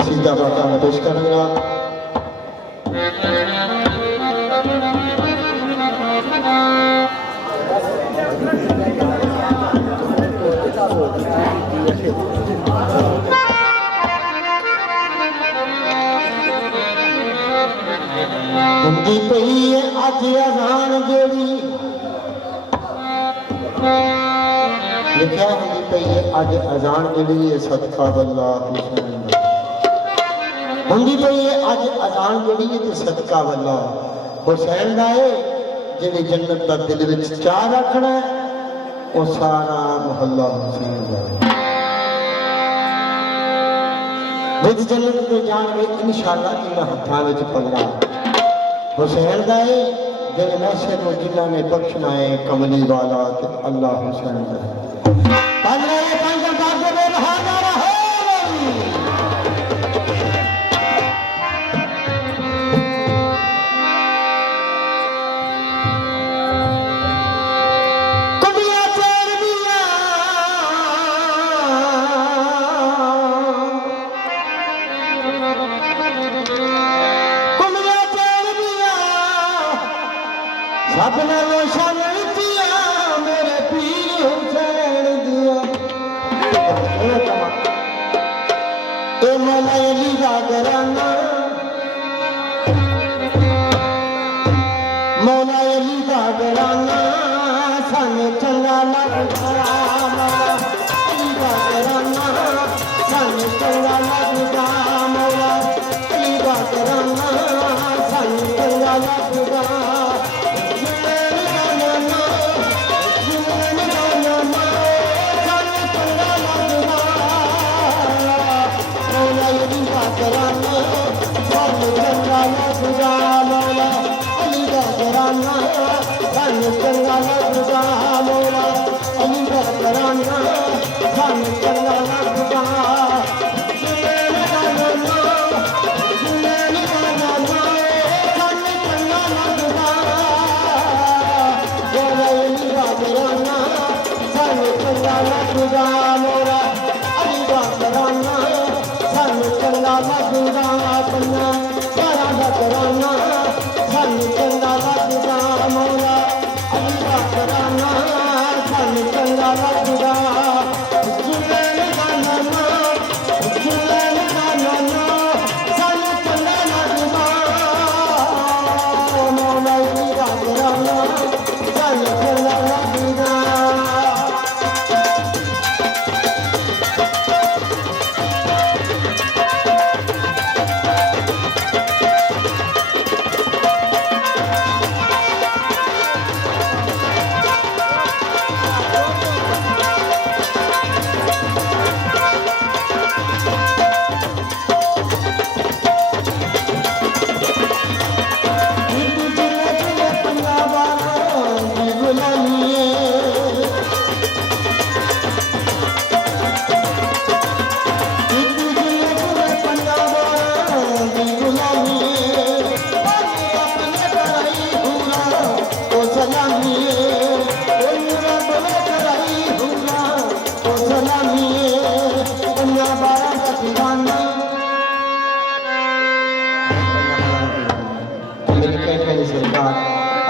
कसीदा बाका मैं पेश करूंगा। हुंदी पई है अज अजान जेड़ी लिखा हुंदी पई है अज अजान जेड़ी है सदका वल्लाह हुसैन हुंदी पई है अज अजान जेड़ी है ते सदका वल्लाह हुसैन दा है जेड़ी जन्नत दा दिल विच चाह रखना है वो सारा मोहल्ला हुसैन दा है। विच जन्नत ते जाएंगे इंशाअल्लाह इन्हां हत्थां विच पल्ला हुसैन दा है जिन्हें मैसे को जिन्हों ने बख्शना है कमली वाला अल्लाह हुसैन दा है। सबने रोशन दिया मेरे पीर हुसैन दिया ए मौला अली दा घराना मौला अली दा घराना साने चंगा लगदा मौला अली दा घराना साने चंगा लगदा मौला अली दा घराना साने चंगा लगदा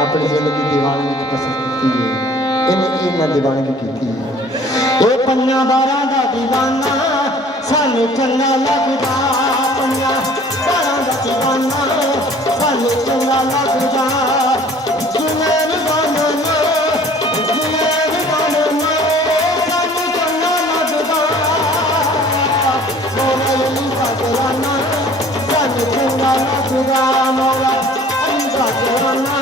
अपनी जिंदगी दीवानगी की पसंद की है इन्हें दीवानगी की थी ये पन्ना बारां दा दीवाना सानू चंगा लगदा पन्ना बारां दा दीवाना सानू चंगा लगदा जुनैन गाना सानू चंगा लगदा मौला अली दा घराना सानू चंगा लगदा मौला अली दा घराना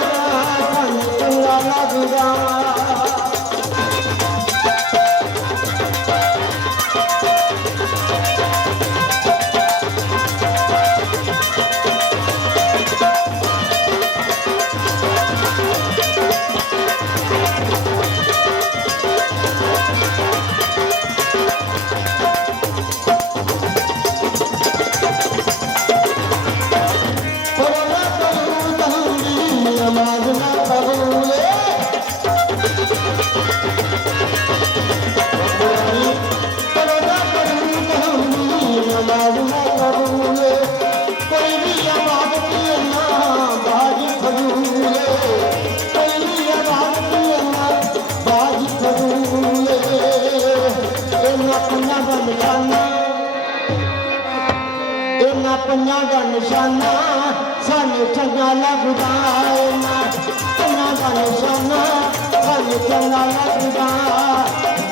पंजां दा निशाना इन्हां पंजां दा निशाना सानू चंगा लगदा इन्हां पंजां दा निशाना सानू चंगा लगदा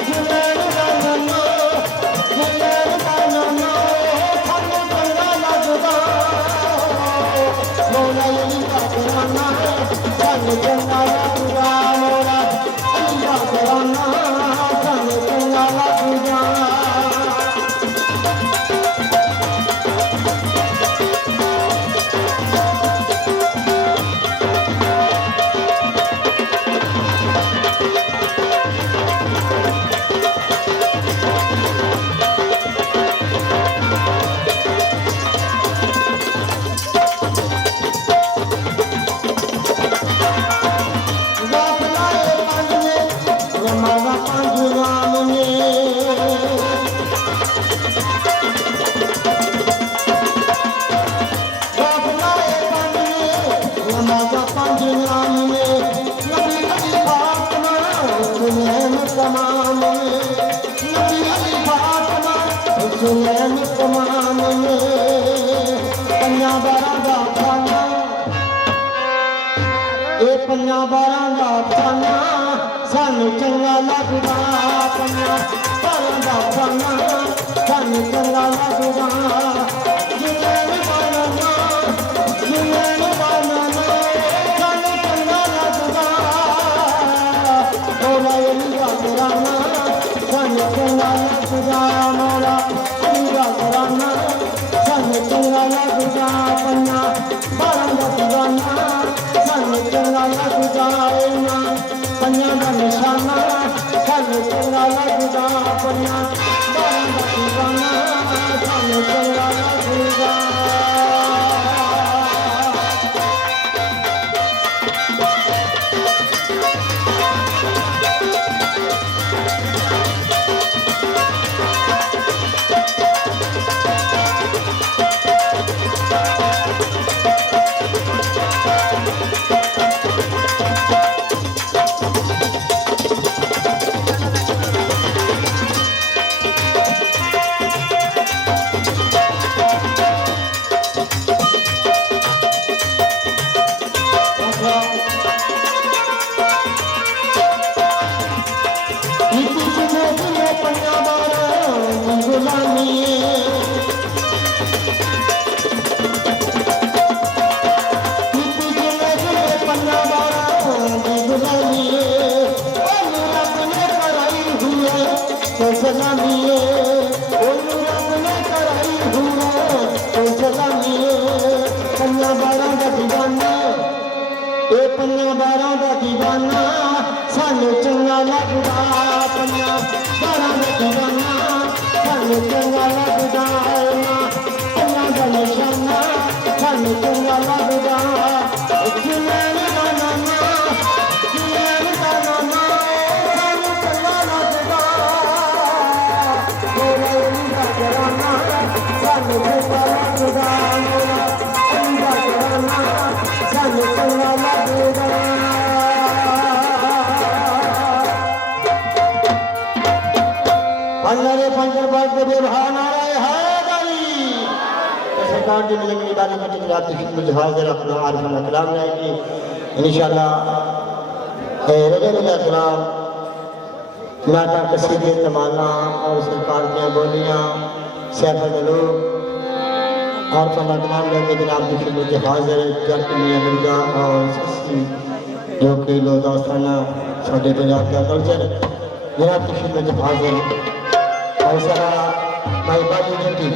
जुलैन दा नाना सानू चंगा लगदा मौला अली दा घराना सानू चंगा लगदा मौला अली दा घराना सानू चंगा लगदा पंजां बारां दा खाना सानू चंगा लगदा पंजां बारां दा खाना सानू चंगा लगदा जुलैन दा नाना सानू चंगा लगदा मौला अली दा घराना सानू चंगा लगदा मौला अली दा घराना सानू चंगा लगदा पंजां बारां दा दीवाना सानू चंगा लगदा इन्हां पंजां दा निशाना सानू चंगा लगदा पंजां बारां दा दीवाना सानू चंगा लगदा पंजां बारां दा दीवाना सानू चंगा लगदा पंजां बारां दा दीवाना सानू चंगा लगदा पंजां दा निशाना सानू चंगा लगदा जुलैन दा नाना सानू चंगा लगदा मौला अली दा घराना सानू चंगा लगदा मौला अली दा घराना सानू चंगा लगदा पंजरे पंजर बाग दे बेरहा नारे हैदरी सरकार की मिलनी बारी में टिकराती शिकल हाजिर अपना आरफा कलाम लाएगी इंशाल्लाह रजे मिला कलाम नाटा कसीदे तमाना और सरकार की बोलियां सैफल लोग आरफा कलाम लाएगी जनाब की शिकल हाजिर जट मियां मिर्जा और सस्ती जो कि लोग दास्ताना साढ़े पंजाब का कल्चर जनाब की शिकल हाजिर और सारा माई बाबू जटी